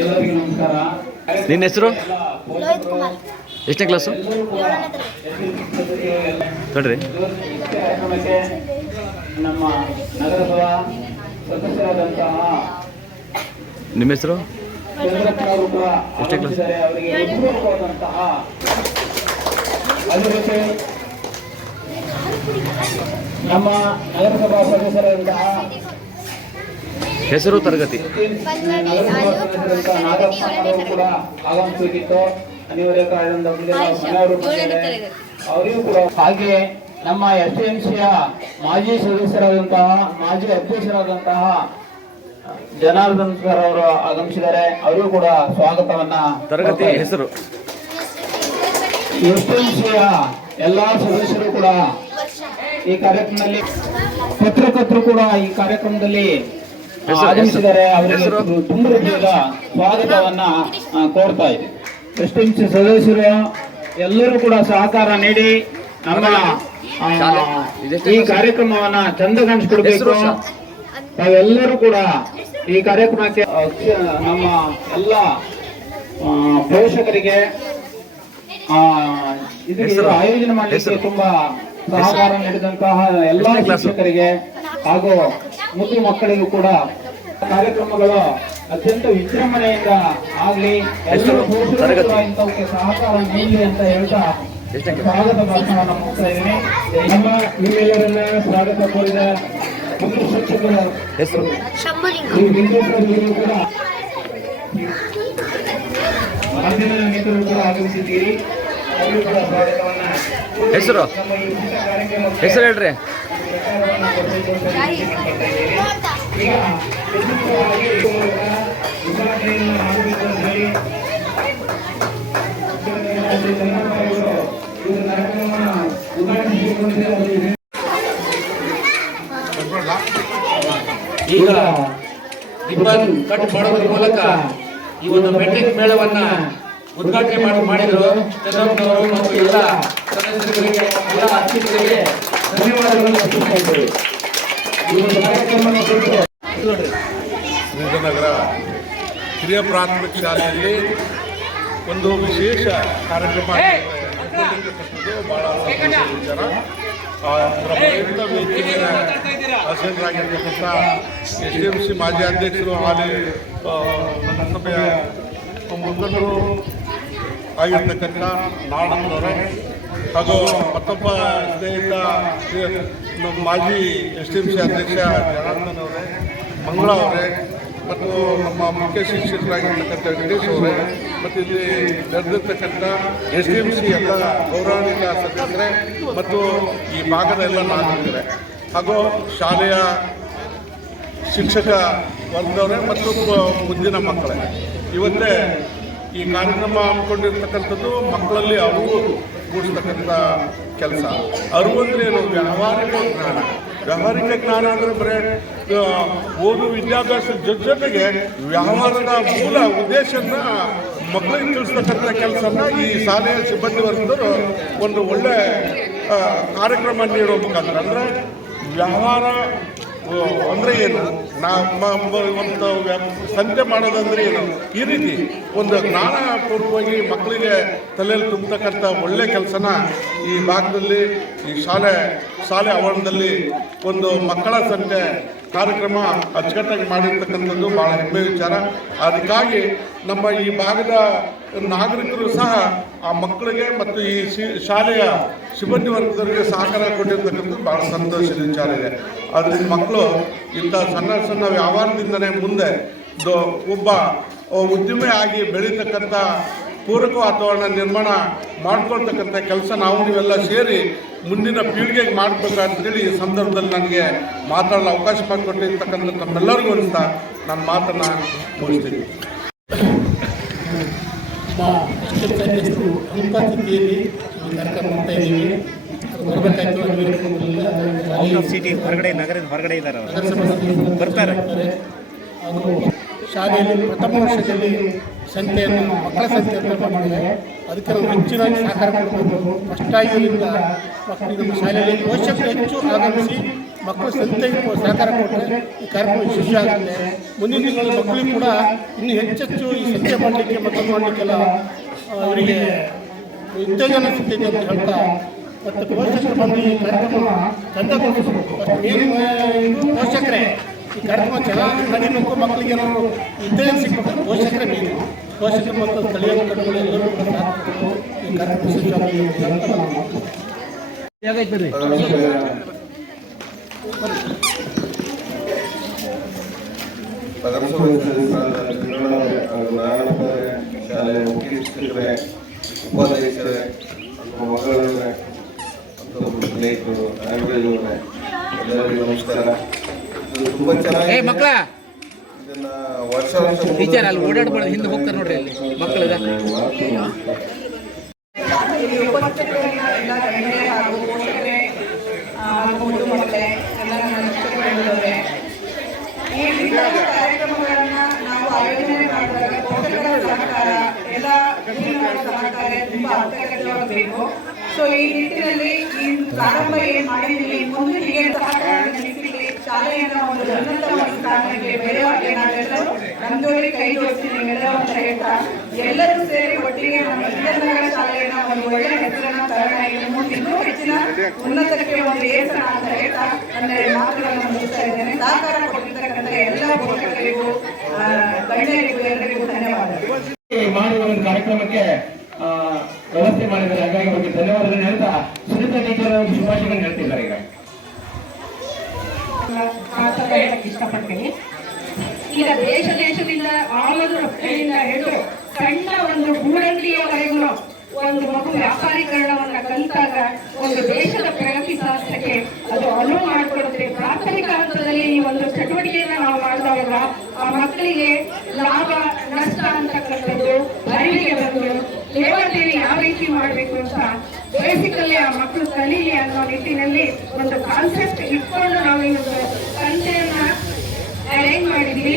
ಎಲ್ಲರಿಗೂ ನಮಸ್ಕಾರ ನಿನ್ನ ಹೆಸರು? ಲೋಹಿತ್ ಕುಮಾರ್. ಎಷ್ಟನೇ ಕ್ಲಾಸು? ನೋಡ್ರಿ. ನಮ್ಮ ನಗರಸಭಾ ಸದಸ್ಯರಾದಂತಹ ನಿಮ್ಮ ಹೆಸರು? ಎಷ್ಟೇ ಕ್ಲಾಸ್? ಅವರಿಗೆ ನಮ್ಮ ನಗರಸಭಾ ಸದಸ್ಯರಾದಂತಹ ಹೆಸರು ತರಗತಿ. ಅವರಿಗೂ ಕೂಡ ಹಾಗೆ ನಮ್ಮ ಎಸ್ ಎಂ ಸಿಯ ಮಾಜಿ ಸದಸ್ಯರಾದಂತಹ ಮಾಜಿ ಅಧ್ಯಕ್ಷರಾದಂತಹ ಜನಾರ್ದನ್ ಸರ್ ಅವರು ಆಗಮಿಸಿದ್ದಾರೆ. ಅವರಿಗೂ ಕೂಡ ಸ್ವಾಗತವನ್ನ ತರಗತಿ ಹೆಸರು? ಎಸ್ ಎಂ ಸಿಯ ಎಲ್ಲಾ ಸದಸ್ಯರು ಕೂಡ ಈ ಕಾರ್ಯಕ್ರಮದಲ್ಲಿ ಪತ್ರಕರ್ತರು ಕೂಡ ಈ ಕಾರ್ಯಕ್ರಮದಲ್ಲಿ ಆಗಮಿಸಿದ್ದಾರೆ ಅವರಿಗೆ? ತುಂಬ ಹೃದಯದ ಸ್ವಾಗತವನ್ನ ಕೋರ್ತಾ ಇದೆ. ಎಸ್ ಟಿ ಎಂ ಸಿ ಸದಸ್ಯರು ಎಲ್ಲರೂ ಕೂಡ ಸಹಕಾರ ನೀಡಿ ನಮ್ಮ ಈ? ಕಾರ್ಯಕ್ರಮವನ್ನ ಚಂದ ಕಾಣಿಸ್ಕೊಡ್ಬೇಕು ನಾವೆಲ್ಲರೂ ತಾವೆಲ್ಲರೂ ಕೂಡ ಈ ಕಾರ್ಯಕ್ರಮಕ್ಕೆ ನಮ್ಮ ಎಲ್ಲ ಆ, ಪೋಷಕರಿಗೆ ಆಯೋಜನೆ ಮಾಡಲಿಕ್ಕೆ? ತುಂಬಾ ಸಹಕಾರ ನೀಡಿದಂತಹ ಎಲ್ಲ ಶಿಕ್ಷಕರಿಗೆ ಹಾಗೂ ಮುದ್ದು ಮಕ್ಕಳಿಗೂ ಕೂಡ ಕಾರ್ಯಕ್ರಮಗಳು ಅತ್ಯಂತ ವಿಜೃಂಭಣೆಯಿಂದ ಆಗ್ಲಿ ಎಲ್ಲರೂ ಇಂಥವಕ್ಕೆ ಸಹಕಾರ ನೀಡಲಿ ಅಂತ ಹೇಳ್ತಾ? ಸ್ವಾಗತ ಭಾಷಣವನ್ನು ಮುಗಿಸ್ತಾ ಇದ್ದೀನಿ. ನಮ್ಮ ನಿಮ್ಮೆಲ್ಲರನ್ನ ಸ್ವಾಗತ ಕೋರಿದ ಮುಖ್ಯ ಶಿಕ್ಷಕರು. ಹೆಸರು? ಕೂಡ ಮಾಧ್ಯಮ ಮಿತ್ರರು ಕೂಡ ಆಗಮಿಸಿದ್ದೀರಿ. ಹೆಸರು? ಹೆಸರು ಹೇಳ್ರಿ. ಈಗ ರಿಬ್ಬನ್ ಕಟ್ ಮಾಡೋದ್ರ ಮೂಲಕ ಈ ಒಂದು ಮೆಟ್ರಿಕ್ ಮೇಳವನ್ನ ಉದ್ಘಾಟನೆ ಮಾಡಿ ಮಾಡಿದ್ರು. ಚಂದ್ರಪ್ಪನವರು ಮತ್ತು ಎಲ್ಲ ಸದಸ್ಯರಿಗೆ ಎಲ್ಲ ಅತಿಥಿಗಳಿಗೆ ಧನ್ಯವಾದಗಳನ್ನು ಈ ಒಂದು ಕಾರ್ಯಕ್ರಮವನ್ನು ವಿಜಯನಗರ ಹಿರಿಯ ಪ್ರಾಥಮಿಕ ಶಾಲೆಯಲ್ಲಿ ಒಂದು ವಿಶೇಷ ಕಾರ್ಯಕ್ರಮ ಭಾಳ ವಿಚಾರ. ಪ್ರಯುಕ್ತ ಎಸ್ ಡಿ ಎಂ ಸಿ ಮಾಜಿ ಅಧ್ಯಕ್ಷರು ಹಾಲಿ ಸಭೆಯ ನಗರಸಭೆಯ ಮುಖಂಡರು ಆಗಿರ್ತಕ್ಕಂಥ ನಾಡಂದವರು ಹಾಗೂ ಮತ್ತೊಬ್ಬ ಸ್ನೇಹಿತ ಮಾಜಿ ಎಸ್ ಡಿ ಎಂ ಸಿ ಅಧ್ಯಕ್ಷ ಜನಾರ್ದನ್ ಅವರೇ. ಮಂಗಳ ಅವರೇ ಮತ್ತು ನಮ್ಮ ಮುಖ್ಯ ಶಿಕ್ಷಕರಾಗಿರ್ತಕ್ಕಂಥ ವೆಂಕಟೇಶ್ ಅವರೇ, ಮತ್ತು ಇಲ್ಲಿ ನಡೆದಿರ್ತಕ್ಕಂಥ ಎಸ್ ಡಿ ಎಂ ಸಿ ಎಲ್ಲ ಗೌರವಾನ್ವಿತ ಸದಸ್ಯರೇ, ಮತ್ತು ಈ ಭಾಗದ ಎಲ್ಲ ನಾಗರಿಕರೇ, ಹಾಗೂ ಶಾಲೆಯ ಶಿಕ್ಷಕ ವರ್ಗದವರೇ, ಮತ್ತು ಮುಂದಿನ ಮಕ್ಕಳೇ. ಇವತ್ತೇ ಈ ಕಾರ್ಯಕ್ರಮ ಹಮ್ಮಿಕೊಂಡಿರ್ತಕ್ಕಂಥದ್ದು ಮಕ್ಕಳಲ್ಲಿ ಅರಿವು ಮೂಡಿಸ್ತಕ್ಕಂಥ ಕೆಲಸ. ಅರಿವು ಅಂದರೆ ಏನು? ವ್ಯಾವಹಾರಿಕ ಜ್ಞಾನ. ವ್ಯಾವಹಾರಿಕ ಜ್ಞಾನ ಅಂದರೆ ಬರೀ ಓದು ವಿದ್ಯಾಭ್ಯಾಸದ ಜೊತೆ ಜೊತೆಗೆ ವ್ಯವಹಾರದ ಮೂಲ ಉದ್ದೇಶನ ಮಕ್ಕಳಿಗೆ ತಿಳಿಸ್ತಕ್ಕಂಥ ಕೆಲಸನ ಈ ಶಾಲೆಯ ಸಿಬ್ಬಂದಿ ವರ್ಗದವರು ಒಂದು ಒಳ್ಳೆ ಕಾರ್ಯಕ್ರಮ ನೀಡೋ ಮುಖಾಂತರ. ಅಂದರೆ ವ್ಯವಹಾರ ಅಂದ್ರೆ ಏನು? ನಮ್ಮ ಒಂದು ಸಂತೆ ಮಾಡೋದಂದ್ರೆ ಏನು? ಈ ರೀತಿ ಒಂದು ಜ್ಞಾನಪೂರ್ವಕವಾಗಿ ಮಕ್ಕಳಿಗೆ ತಲೆಯಲ್ಲಿ ತುಂಬತಕ್ಕಂಥ ಒಳ್ಳೆ ಕೆಲಸನ ಈ ಭಾಗದಲ್ಲಿ ಈ ಶಾಲೆ ಶಾಲೆ ಆವರಣದಲ್ಲಿ ಒಂದು ಮಕ್ಕಳ ಸಂತೆ ಕಾರ್ಯಕ್ರಮ ಅಚ್ಚುಕಟ್ಟಾಗಿ ಮಾಡಿರ್ತಕ್ಕಂಥದ್ದು ಭಾಳ ಹೆಮ್ಮೆಯ ವಿಚಾರ. ಅದಕ್ಕಾಗಿ ನಮ್ಮ ಈ ಭಾಗದ ನಾಗರಿಕರು ಸಹ ಆ ಮಕ್ಕಳಿಗೆ ಮತ್ತು ಈ ಶಾಲೆಯ ಸಿಬ್ಬಂದಿ ವರ್ಗದವರಿಗೆ ಸಹಕಾರ ಕೊಟ್ಟಿರ್ತಕ್ಕಂಥದ್ದು ಭಾಳ ಸಂತೋಷದ ವಿಚಾರ ಇದೆ. ಅದರಿಂದ ಮಕ್ಕಳು ಇಂಥ ಸಣ್ಣ ಸಣ್ಣ ವ್ಯವಹಾರದಿಂದನೇ ಮುಂದೆ ಒಬ್ಬ ಉದ್ದಿಮೆ ಆಗಿ ಬೆಳೀತಕ್ಕಂಥ ಪೂರಕ ವಾತಾವರಣ ನಿರ್ಮಾಣ ಮಾಡ್ಕೊಳ್ತಕ್ಕಂಥ ಕೆಲಸ ನಾವು ನೀವೆಲ್ಲ ಸೇರಿ ಮುಂದಿನ ಪೀಳಿಗೆಗೆ ಮಾಡಬೇಕಂತೇಳಿ ಈ ಸಂದರ್ಭದಲ್ಲಿ ನನಗೆ ಮಾತಾಡಲು ಅವಕಾಶ ಮಾಡಿಕೊಟ್ಟಿರ್ತಕ್ಕಂಥ ತಮ್ಮೆಲ್ಲರಿಗೂ ಅಂತ ನನ್ನ ಮಾತನ್ನು ಮುಗಿಸ್ತೀನಿ. ಕಾರ್ಯಕ್ರಮ ಮಾಡ್ತಾ ಇದ್ದೀವಿ. ಬರಬೇಕಾಯ್ತು ಸಿಟಿ ಹೊರಗಡೆ ನಗರದ ಹೊರಗಡೆ ಇದ್ದಾರೆ ಅವರು. ಬರ್ತಾರೆ. ಹಾಗೂ ಶಾಲೆಯಲ್ಲಿ ಪ್ರಥಮ ವರ್ಷದಲ್ಲಿ ಸಂಖ್ಯೆಯನ್ನು ಮಕ್ಕಳ ಸಂಖ್ಯೆ ಅಂತ ಮಾಡಿದ್ದಾರೆ ಅದಕ್ಕೆ ನಾವು ಹೆಚ್ಚಿನ ಸಹಕಾರ ಕೊಡಬೇಕು ಅಷ್ಟಾಗಿದ್ದರಿಂದ ಮಕ್ಕಳು ನಮ್ಮ ಶಾಲೆಯಲ್ಲಿ ಪೋಷಕರು ಹೆಚ್ಚು ಆಗಮಿಸಿ ಮಕ್ಕಳು ಸಂತೆಗೆ ಸಹಕಾರ ಕೊಟ್ಟರೆ ಈ ಕಾರ್ಯಕ್ರಮ ಯಶಸ್ವಿ ಆಗುತ್ತೆ. ಮುಂದಿನ ದಿನಗಳಲ್ಲಿ ಮಕ್ಕಳಿಗೆ ಕೂಡ ಇನ್ನೂ ಹೆಚ್ಚೆಚ್ಚು ಈ ಸಂತೆ ಮಾಡಲಿಕ್ಕೆ ಮತ್ತು ಮಾಡಲಿಕ್ಕೆಲ್ಲ ಅವರಿಗೆ ಉತ್ತೇಜನ ಸಿಗ್ತೈತೆ ಅಂತ ಹೇಳ್ತಾ, ಮತ್ತು ಪೋಷಕರು ಬಂದು ಈ ಕಾರ್ಯಕ್ರಮ ಚಂದಗೊಳಿಸಬೇಕು ಏನು ಪೋಷಕರೇ. ಈ ಕಾರ್ಯಕ್ರಮ ಚೆನ್ನಾಗಿ ನಡೀಬೇಕು ಮಕ್ಕಳಿಗೆ ನಾವು ಉತ್ತೇಜನ ಸಿಗಬೇಕು. ಪೋಷಕರೇ ಮೇನು ಪೋಷಕರು ಮತ್ತು ಸ್ಥಳೀಯ ಮುಖಂಡರು ಎಲ್ಲರೂ ಈ ಕಾರ್ಯಕ್ರಮ ಯಶಸ್ವಿಯಾಗಲಿ ಅಂತ ಹೇಳ್ತಾ ನಾನು ನಾರಾಯಣಪುರ ಶಾಲೆ ಮುಖ್ಯ ಶಿಕ್ಷಕರೇ ಉಪಾಧ್ಯಕ್ಷರೇ ಮಗಳವರೇ ಎಲ್ಲರಿಗೂ ನಮಸ್ಕಾರ ತುಂಬ ಚೆನ್ನಾಗಿ ಮಕ್ಕಳ. ಇದನ್ನ ವರ್ಷ ವರ್ಷ ಟೀಚರ್ ಅಲ್ಲಿ ಓಡಾಡ್ಬಾರ್ದು ಹಿಂದೆ ಹೋಗ್ತಾರೆ ನೋಡ್ರಿ ಅಲ್ಲಿ ಮಕ್ಕಳದ ಈ ಕಾರ್ಯಕ್ರಮಗಳನ್ನ ನಾವು ಆಯೋಜನೆ ಮಾಡಿದಾಗ ಪೋಷಕರ ಸಹಕಾರ ಎಲ್ಲ ಗುರುವಿನವರ ಸಹಕಾರ ತುಂಬಾ ಅತ್ಯಗತ್ಯವಾಗಬೇಕು ಸೊ ಈ ನಿಟ್ಟಿನಲ್ಲಿ ಈ ಪ್ರಾರಂಭ ಏನ್ ಮಾಡಿದೀವಿ ಮುಂದೆ ಹೀಗೆ ಸಹಕಾರ ಶಾಲೆಯನ್ನ ಒಂದು ಉನ್ನತ ಒಂದು ಸ್ಥಾನಕ್ಕೆ ಬೆಳೆಯುವಂತೆ ನಾವೆಲ್ಲರೂ ನಮ್ಮ ಕೈ ಜೋಡಿಸಿ ನೀವೆಲ್ಲರೂ ಅಂತ ಹೇಳ್ತಾ, ಎಲ್ಲರೂ ಸೇರಿ ಒಟ್ಟಿಗೆ ನಮ್ಮ ಇಂದ್ರನಗರ ಶಾಲೆಯನ್ನ ಒಂದು ಒಳ್ಳೆಯ ಹೆಸರನ್ನ ತರೋಣ ಇನ್ನು ಇನ್ನೂ ಹೆಚ್ಚಿನ ಉನ್ನತಕ್ಕೆ ಒಂದು ಏರ್ಸೋಣ ಅಂತ ಹೇಳ್ತಾ ನನ್ನ ಮಾತುಗಳನ್ನು ಮುಗಿಸ್ತಾ ಇದ್ದೇನೆ. ಸಹಕಾರ ಕೊಟ್ಟಿರ್ತಕ್ಕಂಥ ಎಲ್ಲ ಪೋಷಕರಿಗೂ ಗಣ್ಯರಿಗೂ, ಎಲ್ಲರಿಗೂ ಧನ್ಯವಾದಗಳು. ಮಾಡುವ ಕಾರ್ಯಕ್ರಮಕ್ಕೆ ವ್ಯವಸ್ಥೆ ಮಾಡಿದ್ದಾರೆ. ಹಾಗಾಗಿ ಅವರಿಗೆ ಧನ್ಯವಾದಗಳನ್ನು ಹೇಳ್ತಾ, ಸುನೀತಾ ಟೀಚರ್ ಶುಭಾಶಯಗಳನ್ನು ಹೇಳ್ತಿದ್ದಾರೆ ಈಗ. ಮಾತಾಡೋದಕ್ಕೆ ಇಷ್ಟಪಡ್ತೀನಿ. ಈಗ ದೇಶ ದೇಶದಿಂದ ಆಮದು ರಫ್ತಿನಿಂದ ಹಿಡಿದು ಸಣ್ಣ ಒಂದು ಗೂಡಂಗಡಿಯವರೆಗೂ ಒಂದು ಮಗು ವ್ಯಾಪಾರೀಕರಣವನ್ನ ಕಲಿತಾಗ ಒಂದು ದೇಶದ ಪ್ರಗತಿ ಶಾಸ್ತ್ರಕ್ಕೆ ಅದು ಅನುವು ಮಾಡಿಕೊಡುತ್ತೆ. ಪ್ರಾಥಮಿಕ ಹಂತದಲ್ಲಿ ಈ ಒಂದು ಚಟುವಟಿಕೆಯನ್ನ ನಾವು ಮಾಡಿದಾಗ ಆ ಮಕ್ಕಳಿಗೆ ಲಾಭ, ನಷ್ಟ ಅಂತಕ್ಕಂಥದ್ದು ಅರಿವಿಗೆ ಬಂದು ಯಾವ ರೀತಿ ಮಾಡಬೇಕು ಅಂತ ಬೇಸಿಕಲ್ಲಿ ಆ ಮಕ್ಕಳು ಕಲೀಲಿ ಅನ್ನೋ ನಿಟ್ಟಿನಲ್ಲಿ ಒಂದು ಕಾನ್ಸೆಪ್ಟ್ ಇಟ್ಕೊಂಡು ನಾವು ಇವತ್ತು ಸಂತೆಯನ್ನ ಅರೇಂಜ್ ಮಾಡಿದ್ವಿ.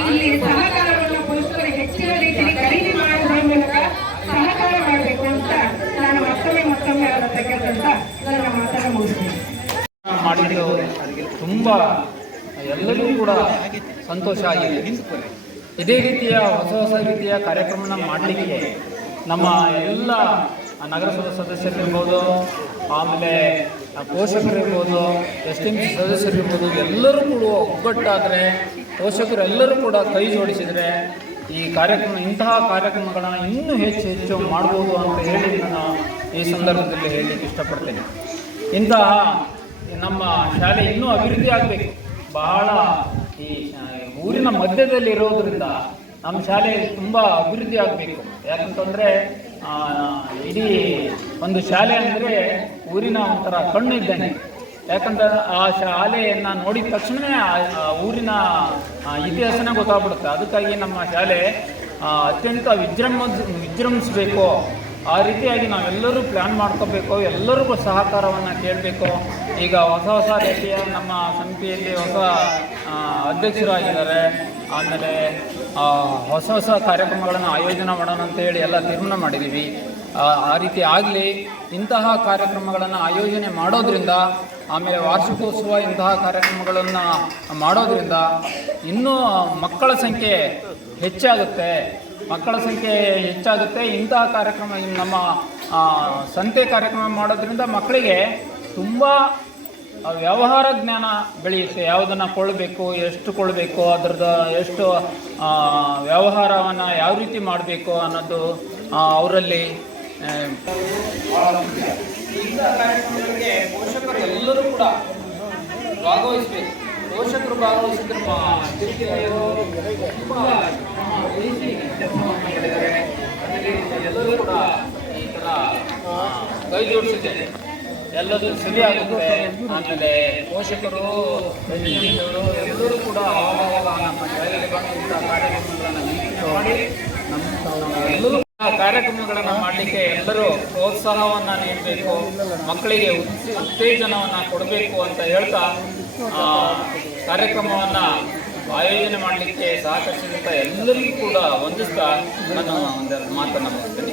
ಇಲ್ಲಿ ಸಹಕಾರವನ್ನು ಪೋಷಕರು ಹೆಚ್ಚಿನ ರೀತಿಯಲ್ಲಿ ಖರೀದಿ ಮಾಡೋದ್ರ ಮೂಲಕ ಸಹಕಾರ ಮಾಡಬೇಕು ಅಂತ ನಾನು ಮತ್ತೊಮ್ಮೆ ಮತ್ತೊಮ್ಮೆ ಅವರ ತೆಗೆದಂತ ನನ್ನ ಮಾತನ್ನು ಮುಗಿಸ್ತೀನಿ. ತುಂಬಾ ತುಂಬ ಎಲ್ಲರಿಗೂ ಕೂಡ ಸಂತೋಷ ಆಗಿದೆ. ಇದೇ ರೀತಿಯ ಹೊಸ ಹೊಸ ರೀತಿಯ ಕಾರ್ಯಕ್ರಮನ ಮಾಡಲಿಕ್ಕೆ ನಮ್ಮ ಎಲ್ಲ ನಗರಸಭಾ ಸದಸ್ಯರಿರ್ಬೋದು, ಆಮೇಲೆ ಪೋಷಕರಿರ್ಬೋದು ಎಸ್ ಟಿ ಎಂ ಸಿ ಸದಸ್ಯರಿರ್ಬೋದು, ಎಲ್ಲರೂ ಕೂಡ ಒಗ್ಗಟ್ಟಾದರೆ ಪೋಷಕರು ಎಲ್ಲರೂ ಕೂಡ ಕೈ ಜೋಡಿಸಿದರೆ ಈ ಕಾರ್ಯಕ್ರಮ, ಇಂತಹ ಕಾರ್ಯಕ್ರಮಗಳನ್ನು ಇನ್ನೂ ಹೆಚ್ಚು ಹೆಚ್ಚು ಮಾಡ್ಬೋದು ಅಂತ ಹೇಳಿ ನಾನು ಈ ಸಂದರ್ಭದಲ್ಲಿ ಹೇಳಲಿಕ್ಕೆ ಇಷ್ಟಪಡ್ತೇನೆ. ಇಂತಹ ನಮ್ಮ ಶಾಲೆ ಇನ್ನೂ ಅಭಿವೃದ್ಧಿ ಆಗಬೇಕು. ಬಹಳ ಈ ಊರಿನ ಮಧ್ಯದಲ್ಲಿ ಇರೋದ್ರಿಂದ ನಮ್ಮ ಶಾಲೆ ತುಂಬ ಅಭಿವೃದ್ಧಿ ಆಗಬೇಕು. ಯಾಕಂತಂದರೆ ಇಡೀ ಒಂದು ಶಾಲೆ ಅಂದರೆ ಊರಿನ ಒಂಥರ ಕಣ್ಣು ಇದ್ದಾನೆ ಯಾಕಂದ್ರೆ ಆ ಶಾಲೆಯನ್ನು ನೋಡಿದ ತಕ್ಷಣವೇ ಊರಿನ ಇತಿಹಾಸನೇ ಗೊತ್ತಾಗ್ಬಿಡುತ್ತೆ. ಅದಕ್ಕಾಗಿ ನಮ್ಮ ಶಾಲೆ ಅತ್ಯಂತ ವಿಜೃಂಭ, ವಿಜೃಂಭಿಸಬೇಕು. ಆ ರೀತಿಯಾಗಿ ನಾವೆಲ್ಲರೂ ಪ್ಲ್ಯಾನ್ ಮಾಡ್ಕೋಬೇಕು, ಎಲ್ಲರಿಗೂ ಸಹಕಾರವನ್ನು ಕೇಳಬೇಕು. ಈಗ ಹೊಸ ಹೊಸ ರೀತಿಯ ನಮ್ಮ ಸಮಿತಿಯಲ್ಲಿ ಹೊಸ ಅಧ್ಯಕ್ಷರು ಅಧ್ಯಕ್ಷರಾಗಿದ್ದಾರೆ ಆಮೇಲೆ ಹೊಸ ಹೊಸ ಕಾರ್ಯಕ್ರಮಗಳನ್ನು ಆಯೋಜನೆ ಮಾಡೋಣ ಅಂತೇಳಿ ಎಲ್ಲ ತೀರ್ಮಾನ ಮಾಡಿದ್ದೀವಿ. ಆ ರೀತಿ ಆಗಲಿ, ಇಂತಹ ಕಾರ್ಯಕ್ರಮಗಳನ್ನು ಆಯೋಜನೆ ಮಾಡೋದ್ರಿಂದ, ಆಮೇಲೆ ವಾರ್ಷಿಕೋತ್ಸವ ಇಂತಹ ಕಾರ್ಯಕ್ರಮಗಳನ್ನು ಮಾಡೋದ್ರಿಂದ ಇನ್ನೂ ಮಕ್ಕಳ ಸಂಖ್ಯೆ ಹೆಚ್ಚಾಗುತ್ತೆ. ಮಕ್ಕಳ ಸಂಖ್ಯೆ ಹೆಚ್ಚಾಗುತ್ತೆ. ಇಂತಹ ಕಾರ್ಯಕ್ರಮ, ನಮ್ಮ ಸಂತೆ ಕಾರ್ಯಕ್ರಮ ಮಾಡೋದ್ರಿಂದ ಮಕ್ಕಳಿಗೆ ತುಂಬ ವ್ಯವಹಾರ ಜ್ಞಾನ ಬೆಳೆಯುತ್ತೆ. ಯಾವುದನ್ನು ಕೊಡಬೇಕು ಎಷ್ಟು ಕೊಡಬೇಕು ಅದ್ರದ್ದು ಎಷ್ಟು ಆ, ವ್ಯವಹಾರವನ್ನು ಯಾವ ರೀತಿ ಮಾಡಬೇಕು ಅನ್ನೋದು ಅವರಲ್ಲಿ ಆ, ಪೋಷಕರು ಎಲ್ಲರೂ ಕೂಡ ಭಾಗವಹಿಸಬೇಕು. ಪೋಷಕರು ಭಾಗವಹಿಸಿದ್ರೆ ಎಲ್ಲರೂ ಕೂಡ ಈ ಥರ ಕೈ ಜೋಡಿಸಿದ್ದೇನೆ ಎಲ್ಲದೂ ಸರಿಯಾಗುತ್ತೆ ಆಮೇಲೆ ಪೋಷಕರು ಎಲ್ಲರೂ ಕೂಡ ಆವಾಗ ನಮ್ಮ ಕಾರ್ಯಕ್ರಮಗಳನ್ನು ಮಾಡಿ ನಮ್ಮ ಕಾರ್ಯಕ್ರಮಗಳನ್ನು ಮಾಡಲಿಕ್ಕೆ ಎಲ್ಲರೂ ಪ್ರೋತ್ಸಾಹವನ್ನು ನೀಡಬೇಕು ಮಕ್ಕಳಿಗೆ ಉತ್- ಉತ್ತೇಜನವನ್ನು ಕೊಡಬೇಕು ಅಂತ ಹೇಳ್ತಾ ಆ, ಕಾರ್ಯಕ್ರಮವನ್ನು ಆಯೋಜನೆ ಮಾಡಲಿಕ್ಕೆ ಸಹಕರಿಸಿದಂಥ ಎಲ್ಲರಿಗೂ ಕೂಡ ಹೊಂದಿಸ್ತಾ ನಾನು ಒಂದೆರಡು ಮಾತನ್ನು ಮುಗಿಸ್ತೇನೆ.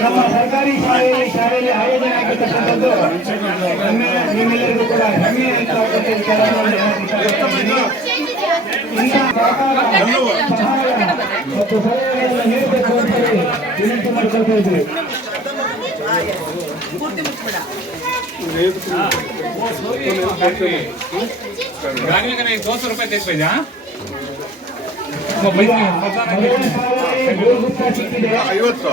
ನಮ್ಮ ಸರ್ಕಾರಿ ಶಾಲೆಯಲ್ಲಿ ಶಾಲೆಯಲ್ಲಿ ಆಯೋಜನೆ ಆಗಿರ್ತಕ್ಕಂಥದ್ದು ನಿಮ್ಮೆಲ್ಲರಿಗೂ ಕೂಡ ಹೆಮ್ಮೆ ಅಂತ ಮತ್ತು ಸಲಹೆಗಳನ್ನು ನೀಡಬೇಕು ಅಂತ ಹೇಳಿ ವಿನಂತಿ ಮಾಡ್ಕೊಳ್ತಾ ಇದ್ದೀವಿ ಐವತ್ತು.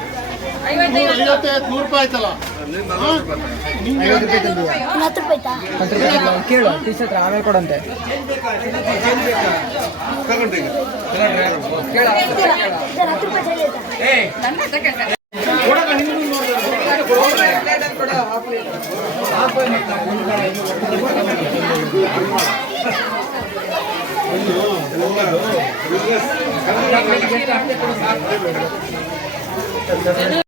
ನೂರು ರೂಪಾಯಿ ಆಯ್ತಲ್ಲ? ಕೇಳು ಟೀ ಶರ್ಟ್ ಆಮೇಲೆ ಕೊಡಂತೆ. ಬಿಸ್ನೆಸ್